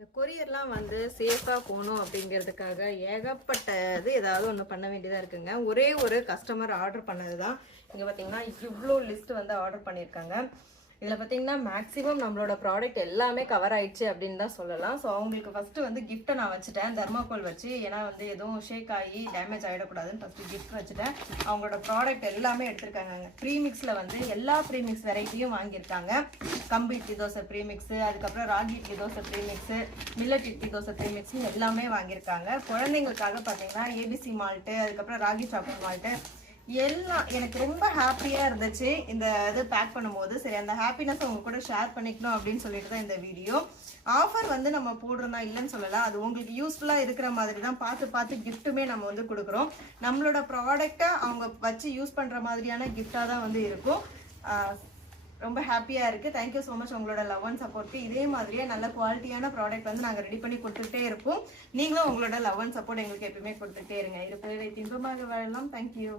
இந்த கொரியர்லாம் வந்து சேஃபாக போகணும் அப்படிங்கிறதுக்காக ஏகப்பட்டது ஏதாவது ஒன்று பண்ண வேண்டியதாக இருக்குங்க. ஒரே ஒரு கஸ்டமர் ஆர்டர் பண்ணது தான். இங்கே பார்த்தீங்கன்னா இவ்வளோ லிஸ்ட் வந்து ஆர்டர் பண்ணியிருக்காங்க. இதில் பார்த்தீங்கன்னா மேக்ஸிமம் நம்மளோட ப்ராடக்ட் எல்லாமே கவர் ஆயிடுச்சு அப்படின்னு தான் சொல்லலாம். ஸோ அவங்களுக்கு ஃபஸ்ட்டு வந்து கிஃப்ட்டை நான் வச்சுட்டேன் தர்மாக்கோல் வச்சு. ஏன்னா வந்து எதுவும் ஷேக் ஆகி டேமேஜ் ஆகிடக்கூடாதுன்னு ஃபஸ்ட்டு கிஃப்ட் வச்சுட்டேன். அவங்களோட ப்ராடக்ட் எல்லாமே எடுத்திருக்காங்க. ப்ரீமிக்ஸில் வந்து எல்லா ப்ரீமிக்ஸ் வெரைட்டியும் வாங்கியிருக்காங்க. கம்பு இட்லி தோசை ப்ரீமிக்ஸு, அதுக்கப்புறம் ராகி இட்லி தோசை ப்ரீமிக்ஸு, மில்லட் இட்லி தோசை ப்ரீமிக்ஸ்னு எல்லாமே வாங்கியிருக்காங்க. குழந்தைங்களுக்காக பார்த்தீங்கன்னா ஏபிசி மால்ட்டு, அதுக்கப்புறம் ராகி சாக்கோல் மால்ட்டு எல்லாம் எனக்கு ரொம்ப ஹாப்பியாக இருந்துச்சு இந்த இது பேக் பண்ணும்போது. சரி, அந்த ஹாப்பினஸ் அவங்க கூட ஷேர் பண்ணிக்கணும் அப்படின்னு சொல்லிட்டு தான் இந்த வீடியோ. ஆஃபர் வந்து நம்ம போடுறோம்னா இல்லைன்னு சொல்லலாம். அது உங்களுக்கு யூஸ்ஃபுல்லாக இருக்கிற மாதிரி தான் பார்த்து கிஃப்ட்டுமே நம்ம வந்து கொடுக்குறோம். நம்மளோட ப்ராடக்டை அவங்க வச்சு யூஸ் பண்ணுற மாதிரியான கிஃப்டாக தான் வந்து இருக்கும். ரொம்ப ஹாப்பியாக இருக்குது. தேங்க்யூ ஸோ மச் உங்களோட லவ் அண்ட் சப்போர்ட்க்கு. இதே மாதிரியே நல்ல குவாலிட்டியான ப்ராடக்ட் வந்து நாங்கள் ரெடி பண்ணி கொடுத்துட்டே இருப்போம். நீங்களும் உங்களோட லவ் அண்ட் சப்போர்ட் எங்களுக்கு எப்பயுமே கொடுத்துட்டே இருங்க. இது பேரை இன்பமாக வாழலாம். தேங்க்யூ.